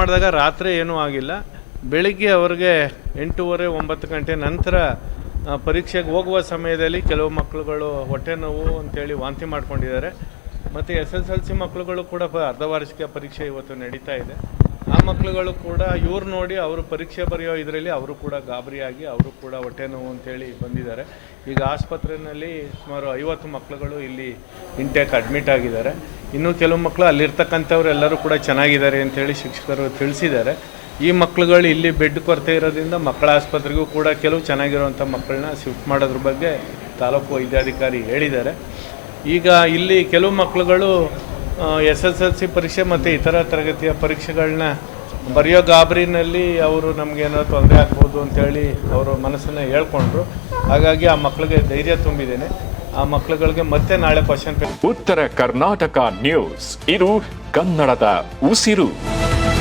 ಮಾಡಿದಾಗ ರಾತ್ರಿ ಏನೂ ಆಗಿಲ್ಲ. ಬೆಳಿಗ್ಗೆ ಅವ್ರಿಗೆ ಎಂಟೂವರೆ, ಒಂಬತ್ತು ಗಂಟೆ ನಂತರ ಪರೀಕ್ಷೆಗೆ ಹೋಗುವ ಸಮಯದಲ್ಲಿ ಕೆಲವು ಮಕ್ಕಳುಗಳು ಹೊಟ್ಟೆ ನೋವು ಅಂತೇಳಿ ವಾಂತಿ ಮಾಡ್ಕೊಂಡಿದ್ದಾರೆ. ಮತ್ತು ಎಸ್ ಎಸ್ ಎಲ್ ಸಿ ಮಕ್ಕಳುಗಳು ಕೂಡ ಅರ್ಧವಾರ್ಷಿಕ ಅರ್ಧ ವಾರ್ಷಿಕ ಪರೀಕ್ಷೆ ಇವತ್ತು ನಡೀತಾ ಇದೆ. ಆ ಮಕ್ಕಳುಗಳು ಕೂಡ ಇವ್ರು ನೋಡಿ ಅವರು ಪರೀಕ್ಷೆ ಬರೆಯೋ ಇದರಲ್ಲಿ ಅವರು ಕೂಡ ಗಾಬರಿಯಾಗಿ ಅವರು ಕೂಡ ಹೊಟ್ಟೆ ನೋವು ಅಂತೇಳಿ ಬಂದಿದ್ದಾರೆ. ಈಗ ಆಸ್ಪತ್ರೆಯಲ್ಲಿ ಸುಮಾರು ಐವತ್ತು ಮಕ್ಕಳುಗಳು ಇಲ್ಲಿ ಇಂಟೇಕ್ ಅಡ್ಮಿಟ್ ಆಗಿದ್ದಾರೆ. ಇನ್ನೂ ಕೆಲವು ಮಕ್ಕಳು ಅಲ್ಲಿರ್ತಕ್ಕಂಥವ್ರು ಎಲ್ಲರೂ ಕೂಡ ಚೆನ್ನಾಗಿದ್ದಾರೆ ಅಂತೇಳಿ ಶಿಕ್ಷಕರು ತಿಳಿಸಿದ್ದಾರೆ. ಈ ಮಕ್ಳುಗಳು ಇಲ್ಲಿ ಬೆಡ್ ಕೊರತೆ ಇರೋದ್ರಿಂದ ಮಕ್ಕಳ ಆಸ್ಪತ್ರೆಗೂ ಕೂಡ ಕೆಲವು ಚೆನ್ನಾಗಿರುವಂಥ ಮಕ್ಕಳನ್ನ ಶಿಫ್ಟ್ ಮಾಡೋದ್ರ ಬಗ್ಗೆ ತಾಲೂಕು ವೈದ್ಯಾಧಿಕಾರಿ ಹೇಳಿದ್ದಾರೆ. ಈಗ ಇಲ್ಲಿ ಕೆಲವು ಮಕ್ಕಳುಗಳು ಎಸ್ ಎಸ್ ಎಲ್ ಸಿ ಪರೀಕ್ಷೆ ಮತ್ತು ಇತರ ತರಗತಿಯ ಪರೀಕ್ಷೆಗಳನ್ನ ಬರೆಯೋ ಗಾಬರಿನಲ್ಲಿ ಅವರು ನಮಗೇನೋ ತೊಂದರೆ ಆಗ್ಬೋದು ಅಂತೇಳಿ ಅವರು ಮನಸ್ಸನ್ನು ಹೇಳ್ಕೊಂಡ್ರು. ಹಾಗಾಗಿ ಆ ಮಕ್ಕಳಿಗೆ ಧೈರ್ಯ ತುಂಬಿದ್ದೇನೆ. ಆ ಮಕ್ಕಳುಗಳಿಗೆ ಮತ್ತೆ ನಾಳೆ ಕ್ವಶನ್ ಉತ್ತರ ಕರ್ನಾಟಕ ನ್ಯೂಸ್. ಇದು ಕನ್ನಡದ ಉಸಿರು.